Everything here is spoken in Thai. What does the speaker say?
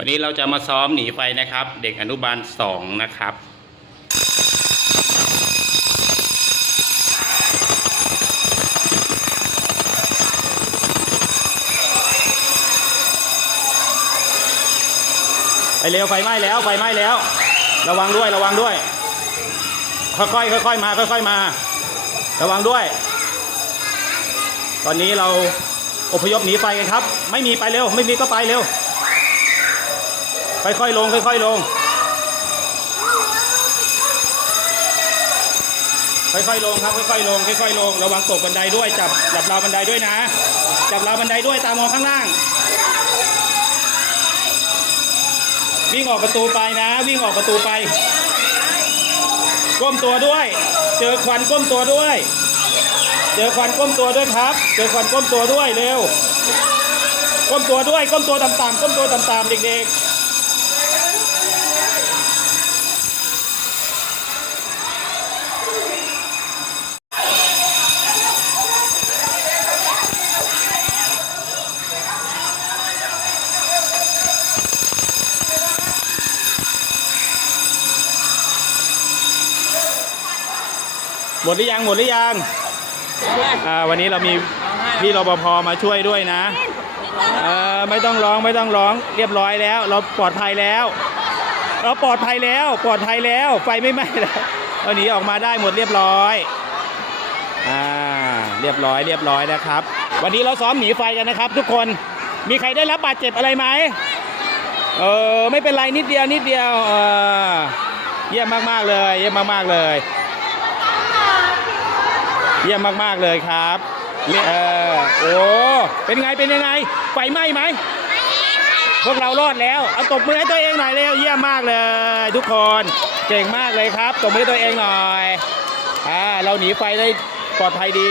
วันนี้เราจะมาซ้อมหนีไฟนะครับ เด็กอนุบาลสองนะครับ ไปเร็วไฟไหม้แล้วไฟไหม้แล้ว ระวังด้วยระวังด้วย ค่อยๆค่อยๆมาค่อยๆมา ระวังด้วย ตอนนี้เราอพยพหนีไฟกันครับ ไม่มีไปเร็ว ไม่มีก็ไปเร็ว ค่อยๆลง ค่อยๆลง ค่อยๆลงครับ ค่อยๆลง ค่อยๆลง ระวังตกบันไดด้วย จับ จับราวบันไดด้วยนะ จับราวบันไดด้วย ตามองข้างล่าง วิ่งออกประตูไปนะ วิ่งออกประตูไป ก้มตัวด้วย เจอควันก้มตัวด้วย เจอควันก้มตัวด้วยครับ เจอควันก้มตัวด้วยเร็ว ก้มตัวด้วย ก้มตัวต่ำๆก้มตัวต่ำๆเด็กๆ หมดหรือยังหมดหรือยังอ่าวันนี้เรามีพี่รปภมาช่วยด้วยนะเออไม่ต้องร้องไม่ต้องร้องเรียบร้อยแล้ว เราปลอดภัยแล้ว เราปลอดภัยแล้วปลอดภัยแล้วไฟไม่ไหม้แล้วเอาหนีออกมาได้หมดเรียบร้อยอ่าเรียบร้อยเรียบร้อยนะครับ วันนี้เราซ้อมหนีไฟกันนะครับ ทุกคนมีใครได้รับบาดเจ็บอะไรไหมเออไม่เป็นไรนิดเดียวนิดเดียวเออเยี่ยมมากๆเลย เยี่ยมมากๆเลย เยี่ยมมาก ๆ เลยครับเนี่ยเออโอ้เป็นไงเป็นยังไงไฟไหม้ไหมพวกเรารอดแล้วเอาตบมือให้ตัวเองหน่อยเร็วเยี่ยมมากเลย ทุกคนเก่งมากเลยครับตบมือให้ตัวเองหน่อยอ่าเราหนีไฟได้ปลอดภัยดี